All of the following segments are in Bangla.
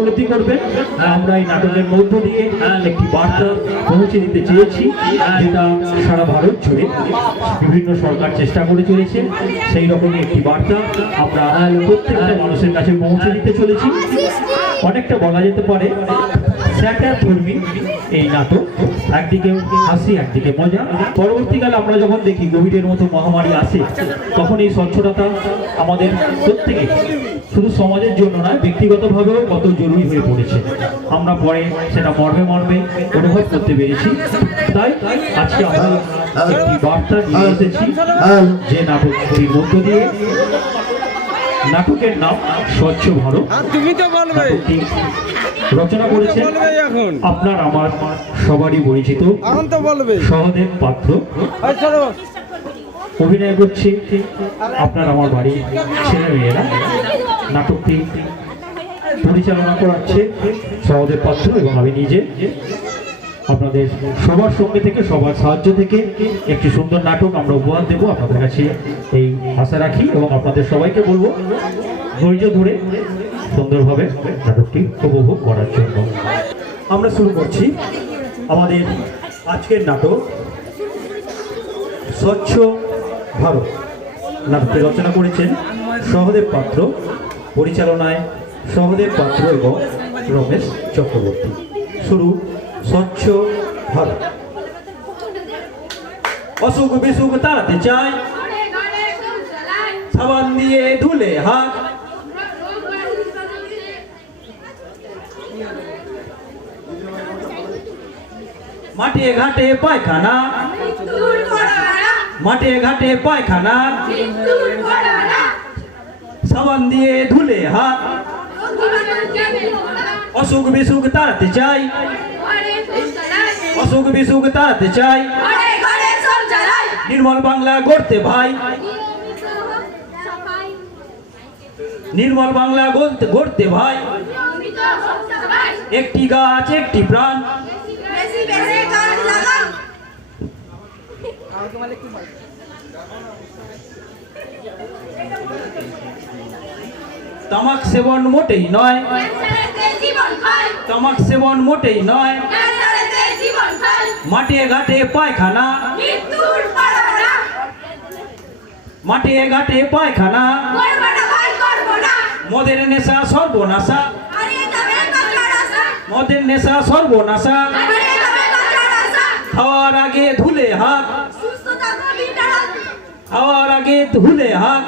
উপলব্ধি করবেন আমরা এই নাটকের মধ্য দিয়ে একটি বার্তা পৌঁছে দিতে চেয়েছি, যেটা সারা ভারত জুড়ে বিভিন্ন সরকার চেষ্টা করে চলেছে। সেই রকমই একটি বার্তা আমরা প্রত্যেকটা মানুষের কাছে পৌঁছে দিতে চলেছি। অনেকটা বলা যেতে পারে স্যাটার ধর্মী এই নাটক, একদিকে হাসি একদিকে মজা। পরবর্তীকালে আমরা যখন দেখি কোভিডের মতো মহামারী আসে, তখন এই স্বচ্ছতা আমাদের প্রত্যেকে শুধু সমাজের জন্য নয়, ব্যক্তিগতভাবেও কত জরুরি হয়ে পড়েছে আমরা পরে সেটা মর্মে মর্মে অনুভব করতে পেরেছি। তাই আজকে আমরা একটি বার্তা নিয়ে এসেছি, যে নাটকটির মধ্য দিয়ে, নাটকের নাম স্বচ্ছ ভারত। তুমি তো বলবে, রচনা করেছেন আপনার আমার সবারই পরিচিত এখন তো বলবে সহদেব পাত্র। অভিনয় করছে আপনার আমার বাড়ি ছেলে মেয়েরা। নাটকটি পরিচালনা করাচ্ছে সহদেব পাত্র এবং আমি নিজে। আপনাদের সবার সঙ্গে থেকে, সবার সাহায্য থেকে একটি সুন্দর নাটক আমরা উপহার দেবো আপনাদের কাছে, এই আশা রাখি। এবং আপনাদের সবাইকে বলবো ধৈর্য ধরে সুন্দরভাবে নাটকটি উপভোগ করার জন্য। আমরা শুরু করছি আমাদের আজকের নাটক স্বচ্ছ ভারত। নাটকটি রচনা করেছেন সহদেব পাত্র, পরিচালনায় সহদেব পাত্র এবং রমেশ চক্রবর্তী। শুরু স্বচ্ছ ভারত। অসুখ বিসুখ তাড়াতে চাই, সাবান দিয়ে ধুলে হাত, মাঠে ঘাটে পায়খানা, মাঠে ঘাটে পায়খানা, সাবান দিয়ে ধুলে হাত। অসুখ বিসুখ তাড়াতে চাই, অসুখ বিসুখ তাড়াতে চাই, নির্মল বাংলা গড়তে ভাই, নির্মল বাংলা গড়তে ভাই। একটি গাছ একটি প্রাণ, তামাক সেবন মোটেই নয়, তামাক সেবন মোটেই নয়, মাঠে ঘাটে পায়খানা, মাঠে ঘাটে পায়খানা, মদের নেশা সর্বনাশা, মদের নেশা সর্বনাশা। খাওয়ার আগে ধুলে হাত, খাওয়ার আগে ধুলে হাত,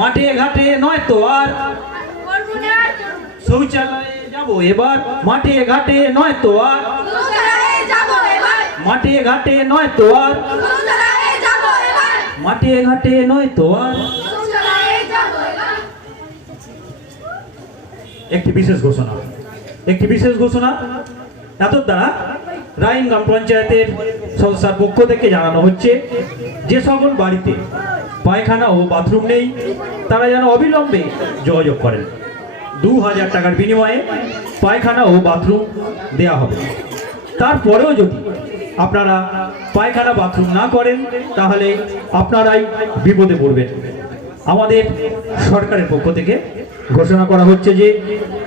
মাঠে ঘাটে নয় তো আর শৌচালয়ে যাবো এবার, মাঠে ঘাটে নয় তো আর, মাঠে ঘাটে নয় তো আর, মাঠে ঘাটে নয় তো আর। একটি বিশেষ ঘোষণা, একটি বিশেষ ঘোষণা এত দ্বারা রাইন গ্রাম পঞ্চায়েতের সংস্থার পক্ষ থেকে জানানো হচ্ছে, যে সকল বাড়িতে পায়খানা ও বাথরুম নেই তারা যেন অবিলম্বে যোগাযোগ করেন। 2000 টাকার বিনিময়ে পায়খানা ও বাথরুম দেয়া হবে। তারপরেও যদি আপনারা পায়খানা বাথরুম না করেন তাহলে আপনারাই বিপদে পড়বেন। আমাদের সরকারের পক্ষ থেকে ঘোষণা করা হচ্ছে যে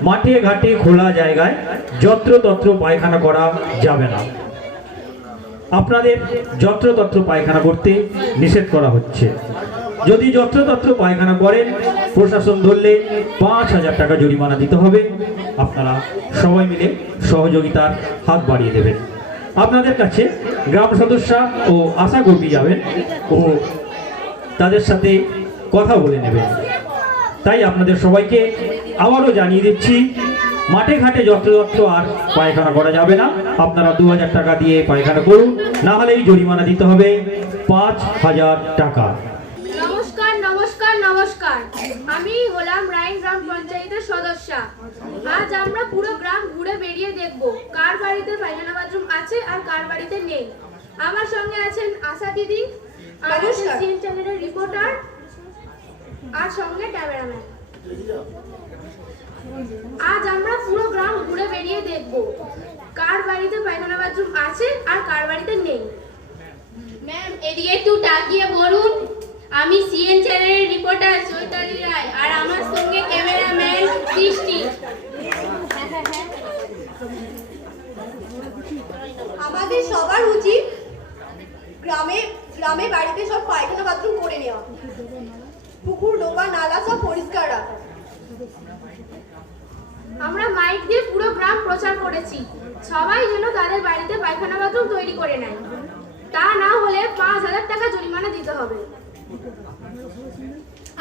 মাঠে ঘাটে খোলা জায়গায় যত্রতত্র পায়খানা করা যাবে না। আপনাদের যত্রতত্র পায়খানা করতে নিষেধ করা হচ্ছে। যদি যত্রতত্র পায়খানা করেন প্রশাসন ধরলে 5000 টাকা জরিমানা দিতে হবে। আপনারা সবাই মিলে সহযোগিতার হাত বাড়িয়ে দেবেন। আপনাদের কাছে গ্রাম সদস্যা ও আশা কর্মী যাবেন ও তাদের সাথে কথা বলে নেবেন। তাই আপনাদের সবাইকে আবারও জানিয়ে দিচ্ছি, মাঠে ঘাটে যত্রতত্র আর পায়খানা করা যাবে না। আপনারা 2000 টাকা দিয়ে পায়খানা করুন, না হলেই জরিমানা দিতে হবে 5000 টাকা। নমস্কার নমস্কার নমস্কার, আমি হলাম রাইন গ্রাম পঞ্চায়েতের সদস্য। আজ আমরা পুরো গ্রাম ঘুরে বেরিয়ে দেখব কার বাড়িতে পায়খানা বাথরুম আছে আর কার বাড়িতে নেই। আমার সঙ্গে আছেন আশা দিদি, আমি সিএন চ্যানেলের রিপোর্টার, আর সঙ্গে ক্যামেরাম্যান। আজ আমরা পুরো গ্রাম ঘুরে বেরিয়ে দেখব কার বাড়িতে পায়খানা বাথরুম আছে আর কার বাড়িতে নেই। ম্যাম, এদিকে একটু তাকিয়ে বলুন, আমি সিএন চ্যানেলের রিপোর্টার চৈতালি রায় আর আমার সঙ্গে ক্যামেরাম্যান সৃষ্টি। আমাদের সবার উচিত গ্রামে গ্রামে বাড়িতে সব পায়খানা বাথরুম করে নেওয়া, পুকুর ডোবা নালা সব পরিষ্কার রাখা। আমরা মাইক দিয়ে পুরো গ্রাম প্রচার করেছি সবাই যেন তাদের বাড়িতে পায়খানা বাথরুম তৈরি করে নেয়, তা না হলে 5,000 টাকা জরিমানা দিতে হবে।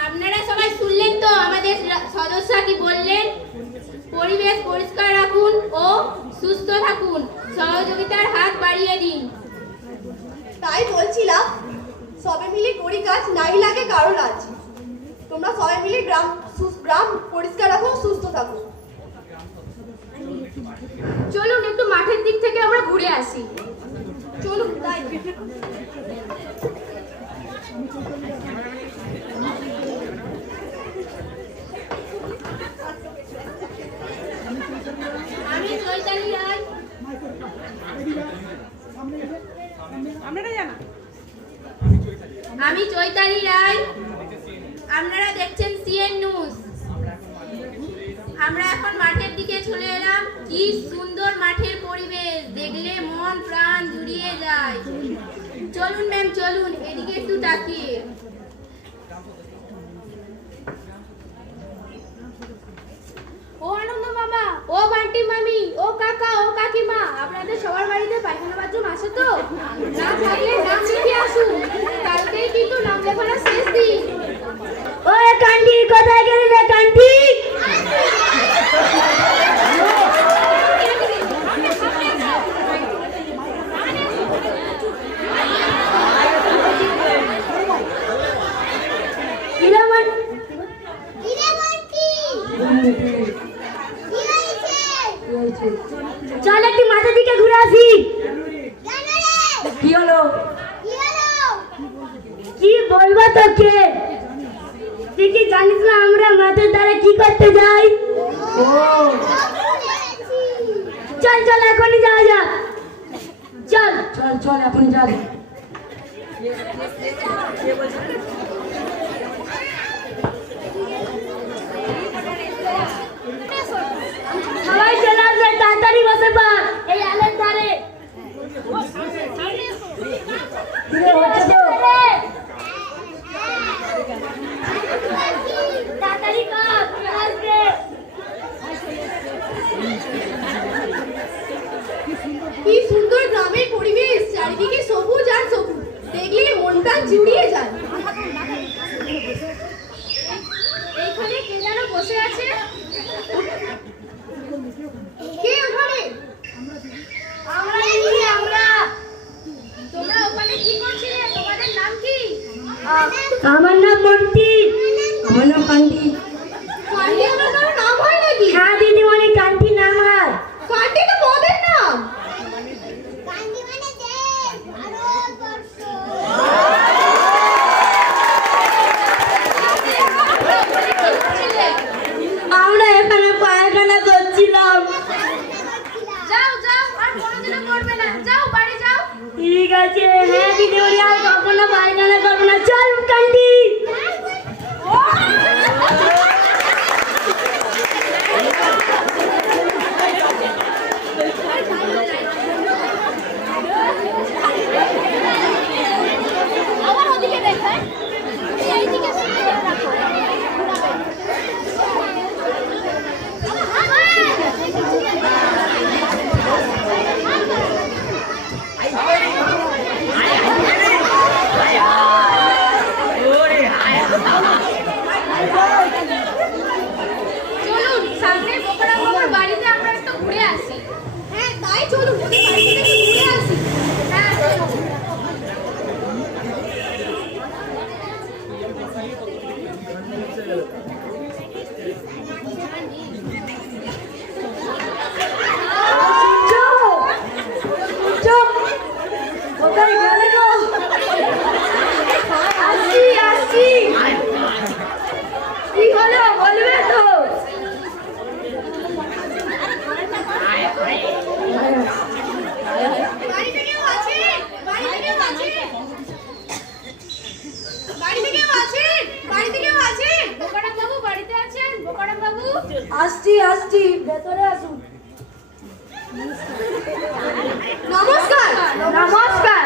আপনারা সবাই শুনলেন তো আমাদের সদস্য কি বললেন? পরিবেশ পরিষ্কার রাখুন ও সুস্থ থাকুন, সহযোগিতার হাত বাড়িয়ে দিন। তাই বলছিলাম সবে মিলে করি কাজ, নাই লাগে কারো লাজ। তোমরা সবাই মিলে গ্রাম পরিষ্কার রাখো, সুস্থ থাকো। চলুন একটু মাঠের দিক থেকে আমরা ঘুরে আসি। চলুন তাই। আমি চৈতালি রায়। আমি চৈতালি রায়। আপনারা দেখছেন সিএন নিউজ। আমরা এখন মাঠের দিকে চলে এলাম। কি সুন্দর মাঠের পরিবেশ, দেখলে মন প্রাণ জুড়িয়ে যায়। চলুন ম্যাম চলুন, এদিকে একটু তাকিয়ে। ও আনন্দ মামা, ও বান্টি মামি, ও কাকা, ও কাকিমা, আপনাদের সবার বাড়িতে পায়খানা বাথরুম আছে তো? না থাকলে নাম লিখে আসুন, কালকেই কিন্তু নাম লেখানোর শেষ দিন। ওই কান্টি, কোথায় গেলি রে কান্টি? চল একটু মাঠের দিকে ঘুরে আসি। কি হলো? কি বলবো তোকে? তুই কি জানিস না আমরা মাঠের ধারে কি করতে যাই? ও চল চল এখনই যাওয়া যাক। চল চল চল এখনই যাও। সবাই চলে আসবে, তাড়াতাড়ি বসে পড় এই আলের ধারে। তাড়াতাড়ি কর, চলে আসবে। কি সুন্দর গ্রামের পরিবেশ, চারিদিকে সবুজ আর সবুজ, দেখলে মন প্রাণ জুড়িয়ে যায়। এইখানে কে যেন বসে আছে? কে ওখানে? আমরা। তোমরা ওখানে কি করছিলে? তোমাদের নাম কি? আমার নাম মন্টি। আমার নাম কান্তি। কান্তি আমার কারো নাম হয় নাকি? হ্যাঁ দিদিমণি, কান্তি নাম হয়। কান্তি তো মদের নাম। আমরা এখানে পায়খানা করছিলাম। যাও যাও, আর কোনোদিনও করবে না, যাও বাড়ি যাও। ঠিক আছে, হ্যাঁ দিদিমণি, আর কখনো পায়খানা করবো না। চল কান্তি। আবার ওদিকে দেখেন, এইদিকে রাখো। ভেতরে আসুন। নমস্কার। নমস্কার।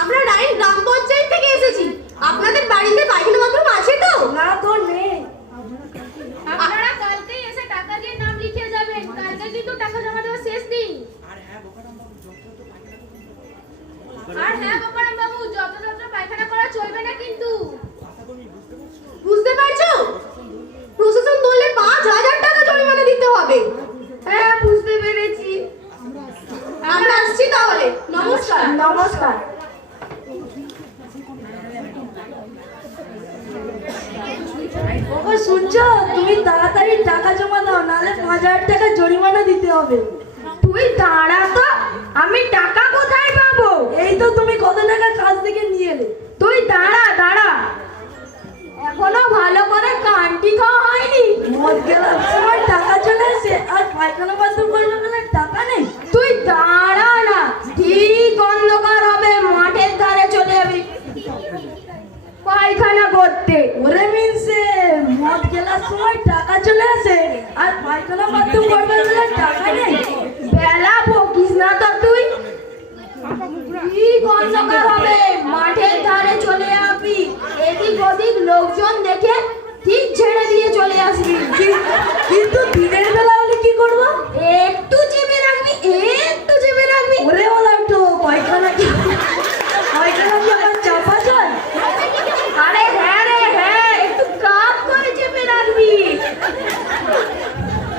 আমরা রাইন গ্রাম পঞ্চায়েত থেকে এসেছি। আপনাদের বাড়িতে পায়খানা বাথরুম আছে তো? না তো নেই। আপনারা কালকেই এসে টাকা দিয়ে নাম লিখে যাবেন। কালকে কিন্তু টাকা জমা দেওয়ার শেষ দিন। আর হ্যাঁ বোকারাম বাবু, যত্র পায়খানা করা চলবে না কিন্তু। বুঝতে পারছো? প্রশাসন ধরলে 5,000 টাকা জরিমানা দিতে হবে। হ্যাঁ বুঝতে পেরেছি। আমরা আসছি তাহলে। নমস্কার। নমস্কার। ওগো শুনছো, তুমি তাড়াতাড়ি টাকা জমা দাও, নাহলে 5,000 টাকা জরিমানা দিতে হবে। তুই দাঁড়া তো, আমি টাকা কোথায় পাবো? এই তো তুমি কত টাকা কাজ থেকে নিয়ে এলে। তুই দাঁড়া দাঁড়া, এখনো ভালো করে কানটি খাওয়া হয়নি। মদ গেলার সময় টাকা চলে আসে, আর পায়খানা বাথরুম করবে বলে টাকা নেই। তুই দাঁড়া না, ঠিক অন্ধকার হবে, মাঠের ধারে চলে যাবি পায়খানা করতে। ওরে মিনসে, মদ গেলার সময় টাকা চলে আসে, আর পায়খানা বাথরুম করবে বলে টাকা নেই। বেলা বকিস না তো তুই। ঠিক অন্ধকার হবে, মাঠের ধারে চলে যাবি, এদিক ওদিক লোকজন দেখে ঠিক ছেড়ে দিয়ে চলে আসবি। কিন্তু দিনের বেলা হলে কি করবো? একটু চেপে রাখবি, একটু চেপে রাখবি। ওরে ওলা তো পায়খানা কি আবার চাপা যায়? আরে হ্যাঁ রে হ্যাঁ, একটু কাপ করে চেপে রাখবি।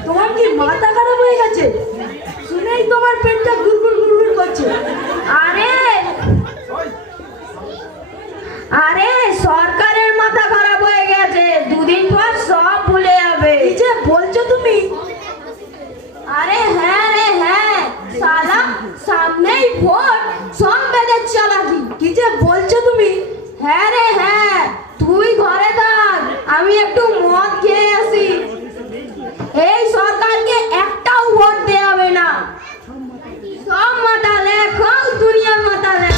তোমার কি মাথা খারাপ হয়ে গেছে? শুনেই তোমার পেটটা গুড়গুড় গুড়গুড় করছে। আরে আরে সরকারের মাথা খারাপ হয়ে গেছে, দুদিন পর সব ভুলে যাবে। কি যে বলছো তুমি? আরে হ্যাঁ রে হ্যাঁ, শালা সামনেই ভোট, সব বেদের চালাকি। কি যে বলছো তুমি? হ্যাঁ রে হ্যাঁ, তুই ঘরে থাক, আমি একটু মদ খেয়ে আসি। এই সরকারকে একটাও ভোট দেওয়া হবে না, সব মাতালে, সব দুনিয়ার মাতালে।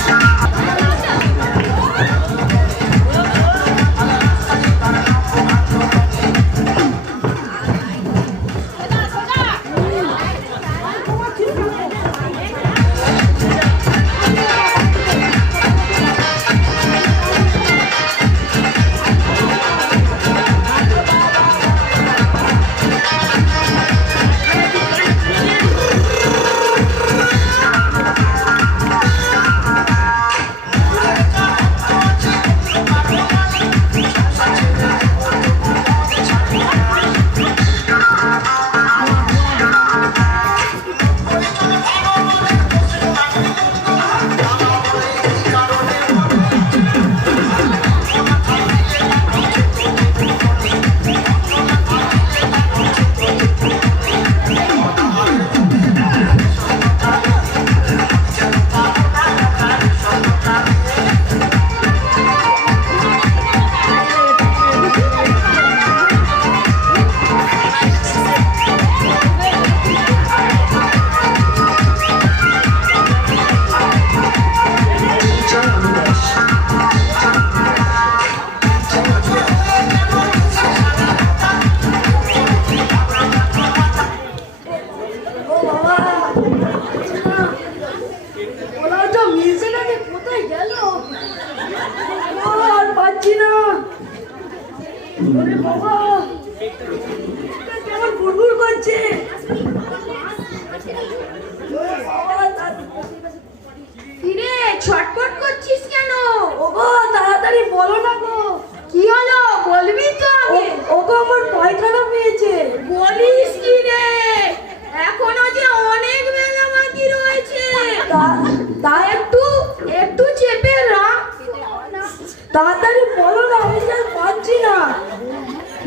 ও বাবা, ওরা তো মিলছে না, যে কোথায় গেল? ও, আর পাচ্ছি না। ওরে বাবা, এটা কেমন গুড়গুড় করছে। ওরে বাবা, কিরে ছটফট করছিস কেন? ওগো তাড়াতাড়ি বলো না গো। কি হলো বলবি তো আগে। ওগো আমার পায়খানা পেয়েছে। বলিস কি রে, এখনো যে অনেক বেলা বাকি রয়েছে। তা একটু একটু চেপে রাখ। তাড়াতাড়ি বলো না, আমি আর পাচ্ছি না।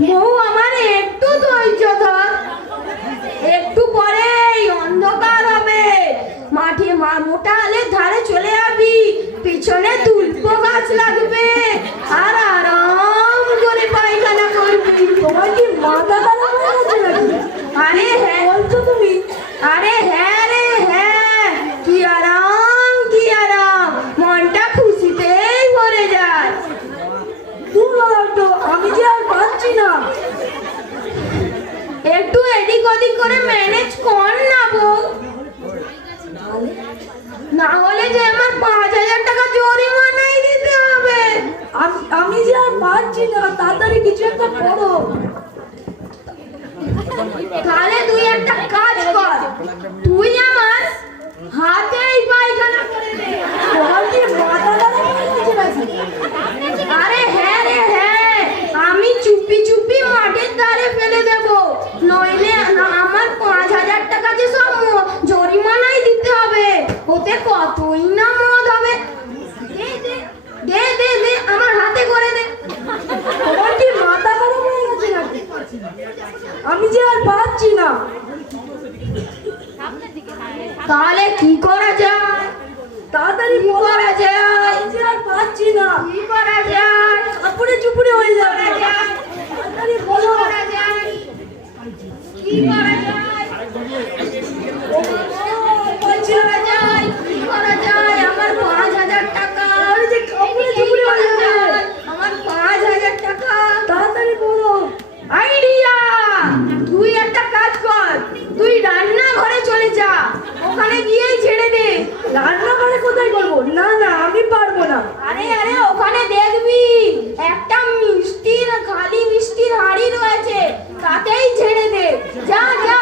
বউ আমার একটু ধৈর্য ধর, একটু পরেই অন্ধকার হবে, মাঠে মোটা আলের ধারে চলে যাবি, পিছনে তুলপো গাছ লাগবে, আর আরাম করে পায়খানা করবি। তোমার কি মাথা খারাপ হয়ে গেছে নাকি? আরে হ্যাঁ বলছো তুমি? আরে হ্যাঁ রে হ্যাঁ, কি আরাম, মনটা খুশিতেই ভরে যায়। দূর হও তো, আমি যে আর পাচ্ছি না। না হলে যে আমার 5,000 টাকা জরিমানাই দিতে হবে। আমি যে আর পারছি না, তাড়াতাড়ি কিছু একটা করো। তাহলে তুই একটা কাজ কর, তুই আমার হাতেই পায়খানা করে দে। আরে হ্যাঁ রে হ্যাঁ, আমি চুপি চুপি মাঠের ধারে ফেলে দেব, নইলে আমার 5,000 টাকা যে সব জরিমানাই দিতে হবে। ওতে কতই না মদ হবে। দে দে দে দে দে, আমার হাতে করে দে। তোমার কি মাথা খারাপ হয়ে গেছে নাকি? আমি যে আর পারছি না। তাহলে কি করা যায়? তাড়াতাড়ি কি করা যায়? আর পাচ্ছি না। কি করা যায়? কাপড়ে চুপড়ে হয়ে যাবে। তাড়াতাড়ি বলো। করা যায় কি করা যায়? কি করা যায়? কি করা যায়? আমার 5,000 টাকা। আমি যে কাপড়ে চুপড়ে হয়ে যাবে। আমার 5,000 টাকা। তাড়াতাড়ি বলো। আইডিয়া! তুই একটা কাজ কর, তুই রান্নাঘরে চলে যা, ওখানে গিয়েই ছেড়ে দে। রান্নাঘরে কোথায় করবো? না না, আমি পারবো না। আরে আরে, ওখানে দেখবি একটা খালি মিষ্টির হাঁড়ি রয়েছে, তাতেই ছেড়ে দে। যা যা।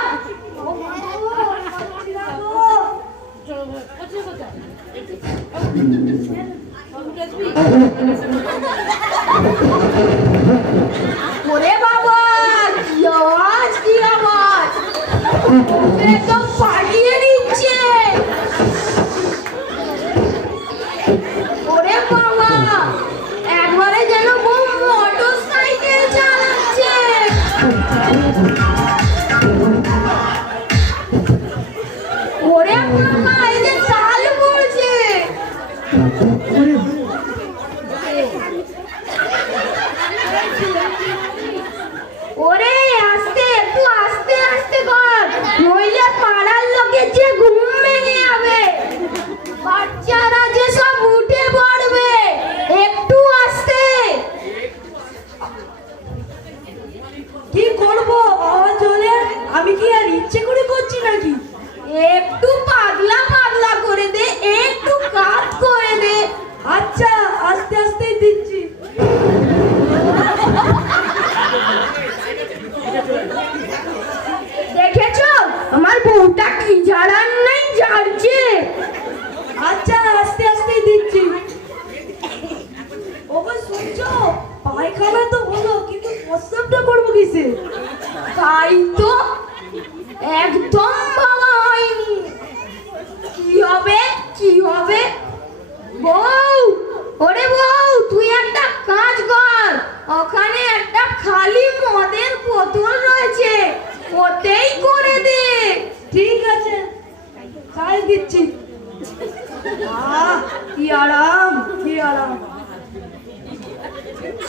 ওরে বাবা, কি আওয়াজ, কি আওয়াজ! একদম ফাটিয়ে দিচ্ছে। ওরে বাবা, একবারে যেন মোটর সাইকেল চালাচ্ছে। ওরে বাবা, এই যে তাল পড়ছে। ওরে আস্তে, একটু আস্তে আস্তে কর, নইলে পাড়ার লোকের যে ঘুম ভেঙে যাবে, বাচ্চারা যে সব উঠে পড়বে। একটু আস্তে। কি করব আওয়াজ হলে? আমি কি আর ইচ্ছে করে করছি নাকি? একটু পাগলা পাগলা করে দে, একটু কাট করে দে। আচ্ছা, আস্তে আস্তেই দিচ্ছি। দেখেছো আমার বউটা কি ঝাড়ার নাই ঝাড়ছে। আচ্ছা, আস্তে আস্তে দিচ্ছি। ওগো শুনছো, পায়খানা তো হলো, কিন্তু প্রস্রাবটা করবো কিসে? তাই তো একদম ভাবা হয়নি। কি হবে কি হবে? বউ, ওরে বউ, তুই একটা কাজ কর, ওখানে একটা খালি মদের বোতল রয়েছে, ওতেই করে দে। ঠিক আছে, তাই দিচ্ছি। কি আরাম, কি আরাম।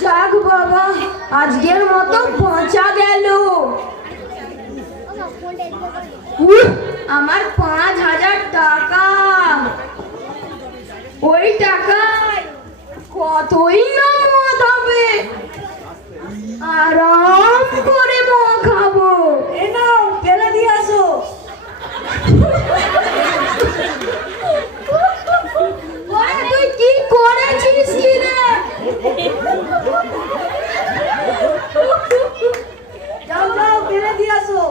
যাক বাবা, আজকের মতো বাঁচা গেল। আমার 5,000 টাকা, ওই টাকায় কতই না মদ হবে, আরাম করে মদ খাবো। এ নাও, ফেলে দিয়ে আসো। তুই কি করেছিস কি রে? যাও যাও, ফেলে দিয়ে আসো।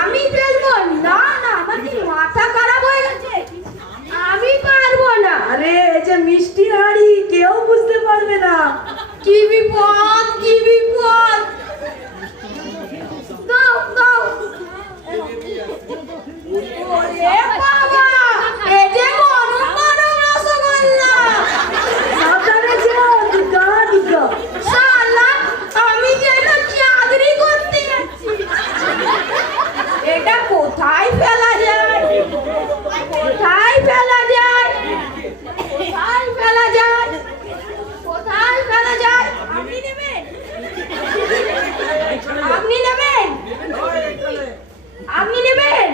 আমি ফেলবো না? না, আমার কি মাথা খারাপ হয়ে গেছে? আমি পারবো না। আরে এই যে মিষ্টি হাঁড়ি, কেউ বুঝতে পারবে না। কি বিপদ, কি বিপদ! দাও দাও। ওরে বাবা, এই যে গরম গরম রসগোল্লা। সাবধানে যাও, দিগা দিগা। শালা, আমি যেন চাকরি করতে যাচ্ছি। এটা কোথায় ফেলা যায়? কোথায় ফেলা যায়? কোথায় ফেলা যায়? কোথায় ফেলা যায়? আপনি নেবেন? আপনি নেবেন? আপনি নেবেন?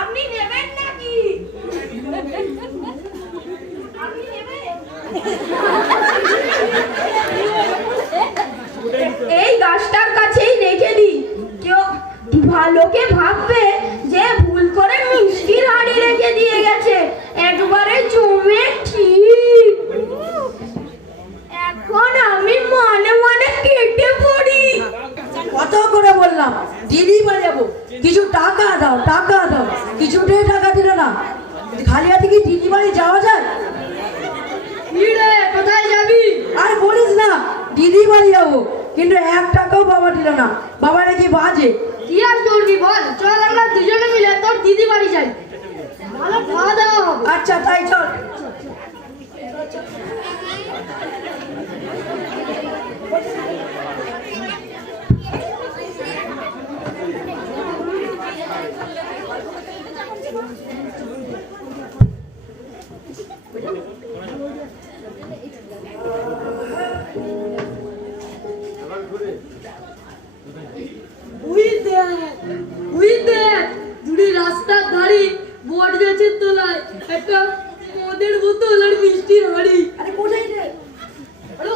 আপনি নেবেন নাকি? আপনি নেবেন? এই গাছটার কাছেই রেখে দিই, কেউ ভালো লোকে ভাববে যে ভুল করে মিষ্টির হাঁড়ি রেখে দিয়ে গেছে। একবারে জমে ঠিক। এখন আমি মনে মনে কেটে পড়ি। কত করে বললাম দিদি বাজাবো, কিছু টাকা দাও টাকা দাও, কিছুটাই টাকা দিল না। খালি হাতে কি দিদি বাড়ি যাওয়া যায়? কোথায় যাবি? আর বলিস না, দিদি বাড়ি যাবো, কিন্তু 1 টাকাও বাবা দিল না। বাবা নাকি বাজে। কি আর করবি বল, চল আমরা দুজনে মিলে তোর দিদি বাড়ি যাই, ভালো খাওয়া দাওয়া হবে। আচ্ছা তাই চল। দূরে রাস্তার ধারে বট গাছের তলায় একটা মদের বোতল আর মিষ্টির হাঁড়ি। আরে কোথায় রে? আরে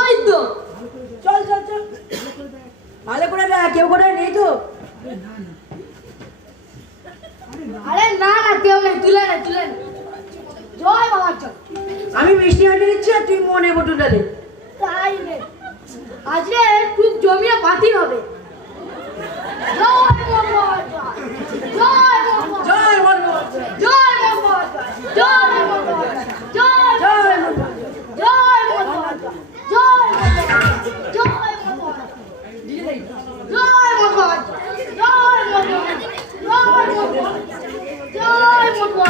ওই তো। চল চল চল, ভালো করে দেখ, কেউ করে নেই তো? আরে না না, কেউ নেই, তুলে নে তুলে নে। জয় বাবা, চল। আমি মিষ্টি হাঁটি নিচ্ছি আর তুই মনে বোতলটা দে। তাই রে, আজ রে খুব জমিয়ে পার্টি হবে। জয় বাবা, জয় বাবা, জয় বলবো, জয় বাবা, জয় বাবা, জয় জয় বলবো। জয় বাবা, জয় বাবা, জয় বাবা, জয় বাবা, জয় বাবা, জয় বাবা, জয় বাবা।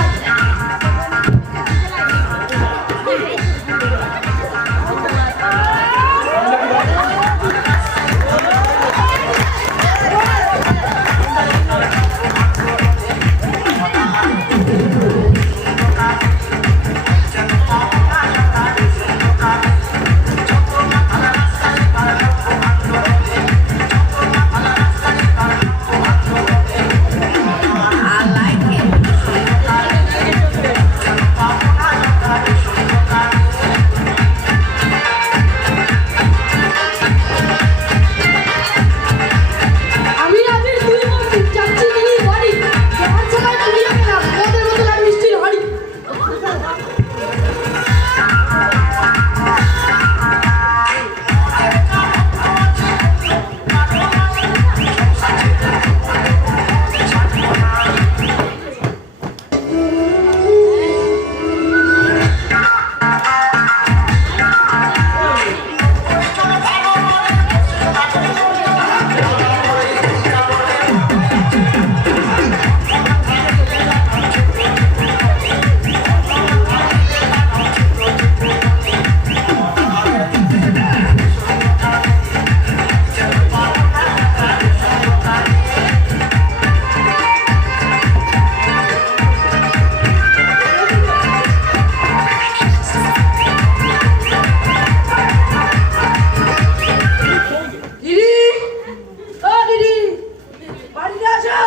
আমি আবির দুই বন্ধু যাচ্ছি দিদির বাড়ি। যাওয়ার সময় তুমি যাবে না, মদের বোতল আর মিষ্টির হাঁড়ি। দিদি, ও দিদি, বাড়িতে আছো?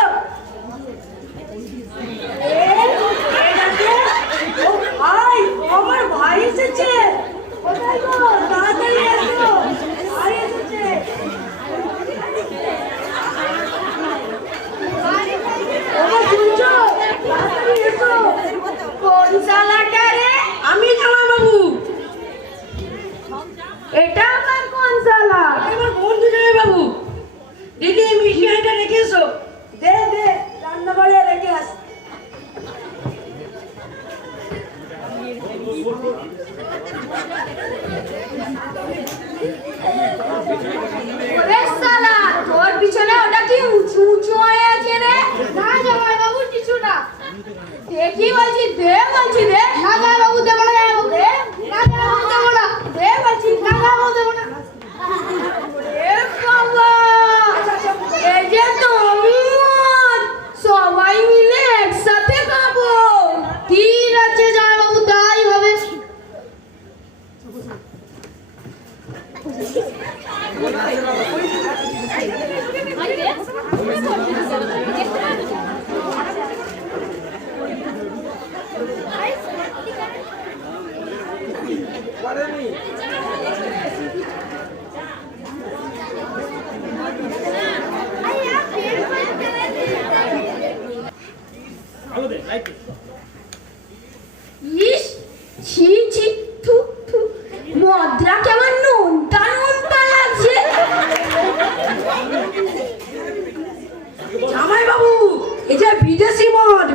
ও ভাই, আমার ভাই এসেছে। কোথায় গো? তাড়াতাড়ি এসো, ভাই এসেছে। ওগো শুনছো? তাড়াতাড়ি এসো। কোন সালাটা রে? আমি জামাই বাবু। এটা আমার কোন সালা? আমার বন্ধু জামাই বাবু। দিদি মিষ্টি হাঁড়িটা রেখে এসো। দে দে, রান্না করে রেখে আস। ওরে সালা, তোর পিছনে ওটা কি উঁচু উঁচু হয়ে আছে রে? না জামাই বাবু, কিছু না। দেখি বলছি, দে বলছি, দে। না জামাই বাবু, দেবো না, জামাই বাবু, দে। না জামাই বাবু, দেবো না, দে বলছি। না জামাই বাবু, দেবো না। এ বাবা, এই যে তোমার সবাই মিলে একসাথে খাবো। ঠিক আছে জামাই বাবু, তাই হবে।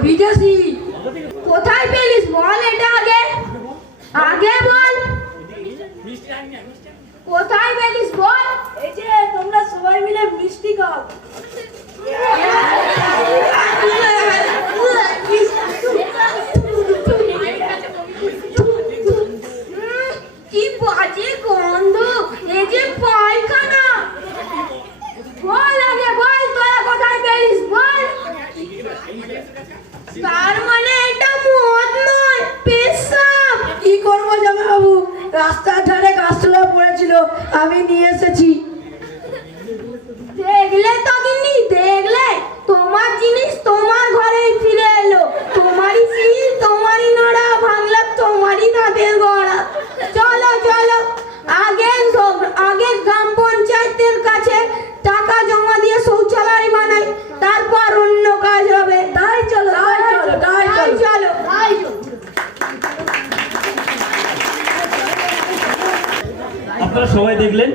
বিদেশি। কোথায় পেলিস বল এটা আগে, আগে বল কোথায় পেলিস বল। এই যে তোমরা সবাই মিলে মিষ্টি খাও। কি বাজে গন্ধ, এই যে পায়খানা। বল আগে বল তোরা কোথায় পেলিস বল। তার মানে এটা মদ নয়, পেশাব। কি করবো জামাই বাবু, রাস্তার ধারে গাছতলা পড়েছিল, আমি নিয়ে এসেছি। দেখলে তো গিন্নি, দেখলে তোমার জিনিস তোমার ঘরেই ফিরে এলো। তোমারই সিল, তোমারই নড়া ভাঙলা, তোমারই দাঁতের গড়া। চলো চলো, আগে গ্রাম পঞ্চায়েতের কাছে টাকা জমা দিয়ে শৌচালয় বানাই, তারপর অন্য কাজ হবে। তাই চলো, তাই চলো, তাই তাই চলো। চলো, তাই চলো। আপনারা সবাই দেখলেন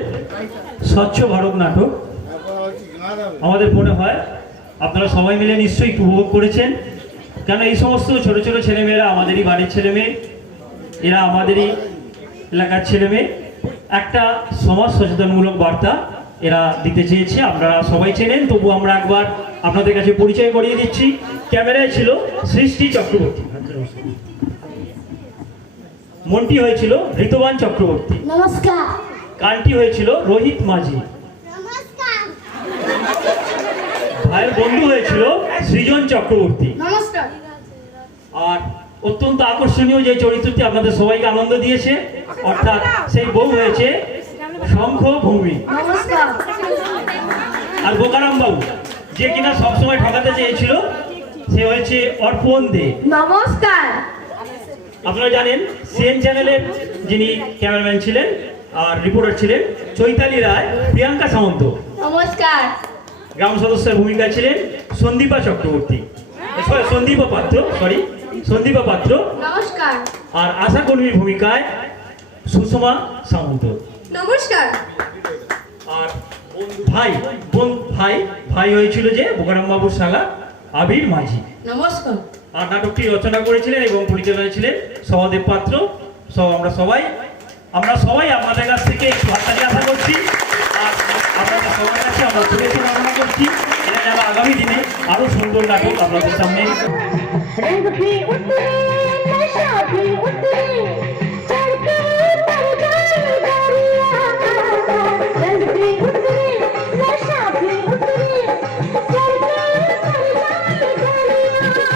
স্বচ্ছ ভারত নাটক। আমাদের মনে হয় আপনারা সবাই মিলে নিশ্চয়ই একটু উপভোগ করেছেন, কেন এই সমস্ত ছোট ছোট ছেলেমেয়েরা আমাদেরই বাড়ির ছেলেমেয়ে, এরা আমাদেরই এলাকার ছেলেমেয়ে। একটা সমাজ সচেতনমূলক বার্তা এরা দিতে চেয়েছে, আপনারা সবাই চেনেন, তবু আমরা একবার আপনাদের কাছে পরিচয় করিয়ে দিচ্ছি। ক্যামেরায় ছিল সৃষ্টি চক্রবর্তী, মন্টি হয়েছিল ঋতুবান চক্রবর্তী, নমস্কার। গানটি হয়েছিল রোহিত মাঝি, ভাইয়ের বন্ধু হয়েছিল সৃজন চক্রবর্তী, নমস্কার। আর অত্যন্ত আকর্ষণীয় যে চরিত্রটি আপনাদের সবাইকে আনন্দ দিয়েছে, অর্থাৎ সেই বউ হয়েছে শঙ্খ ভূমি। নমস্কার। আর বোকারাম বাবু যে কিনা সবসময় ঠকাতে চেয়েছিল, সে হয়েছে অর্পণ দে। নমস্কার। আপনারা জানেন সিএন চ্যানেলের যিনি ক্যামেরাম্যান ছিলেন আর রিপোর্টার ছিলেন চৈতালি রায়, প্রিয়াঙ্কা সামন্ত। নমস্কার। গ্রাম সদস্যের ভূমিকায় ছিলেন সন্দীপা চক্রবর্তী, সন্দীপা পাত্র। নমস্কার। আর আশা কর্মীর ভূমিকায় সুষমা সামন্ত। নমস্কার। আর ভাই হয়েছিল যে বোকারাম বাবুর শালা আবির মাঝি। নমস্কার। আর নাটকটি রচনা করেছিলেন এবং পরিচালনা ছিলেন সহদেব পাত্র। আমরা সবাই আপনাদের কাছ থেকে একটু হাততালি আশা করছি, আর আপনাদের সবার কাছে আমরা শুভেচ্ছা কামনা করছি। এটা যেন আগামী দিনে আরো সুন্দর নাটক আপনাদের সামনে। रंग भी उतरे नशा भी उतरे चढ़के तरजाई दरिया रंग भी उतरे नशा भी उतरे चढ़के तरजाई दरिया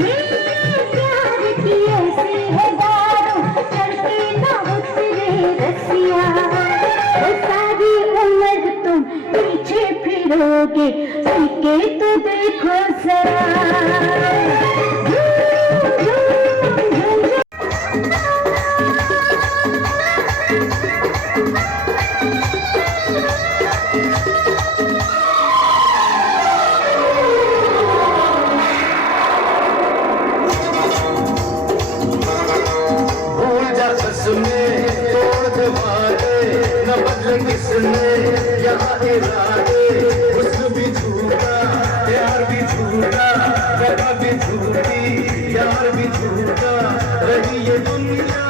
मेरे प्यार की ऐसी है दारू चढ़के ना उतरे रसिया वो सारी उम्र तुम पीछे फिरोगे पीके तो देखो जरा किसने यहाँ इरादे हुस्न भी झूठा प्यार भी झूठा वफा भी झूठी प्यार भी झूठा रही ये दुनिया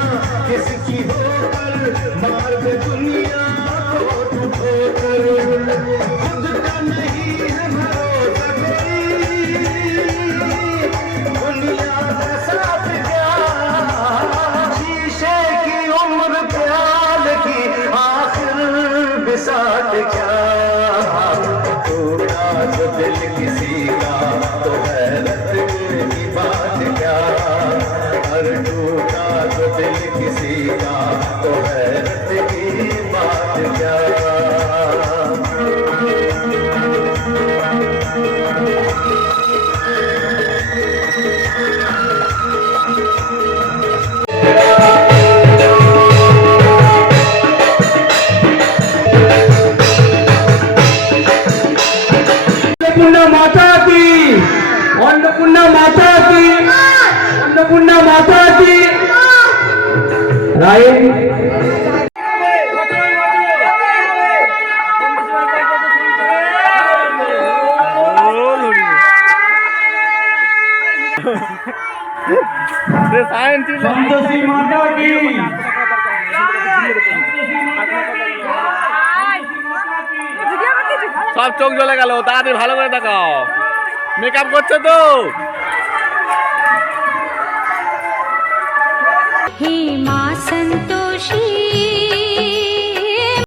किसकी होकर मार दे दुनिया को ठोकर खुद का नहीं है भरोसा कोई दुनिया का साथ क्या शीशे की उम्र प्याल की साथ क्या टूटा जो दिल किसी का तो हैरत की बात क्या हर टूटा जो दिल किसी का तो हैरत की बात क्या अन्नपूर्णा माता की राय সন্তোষী মাতা কি সব চোখ জ্বলে গেল, তাড়াতাড়ি ভালো করে দেখাও, মেকআপ করছো তো। हे माँ संतो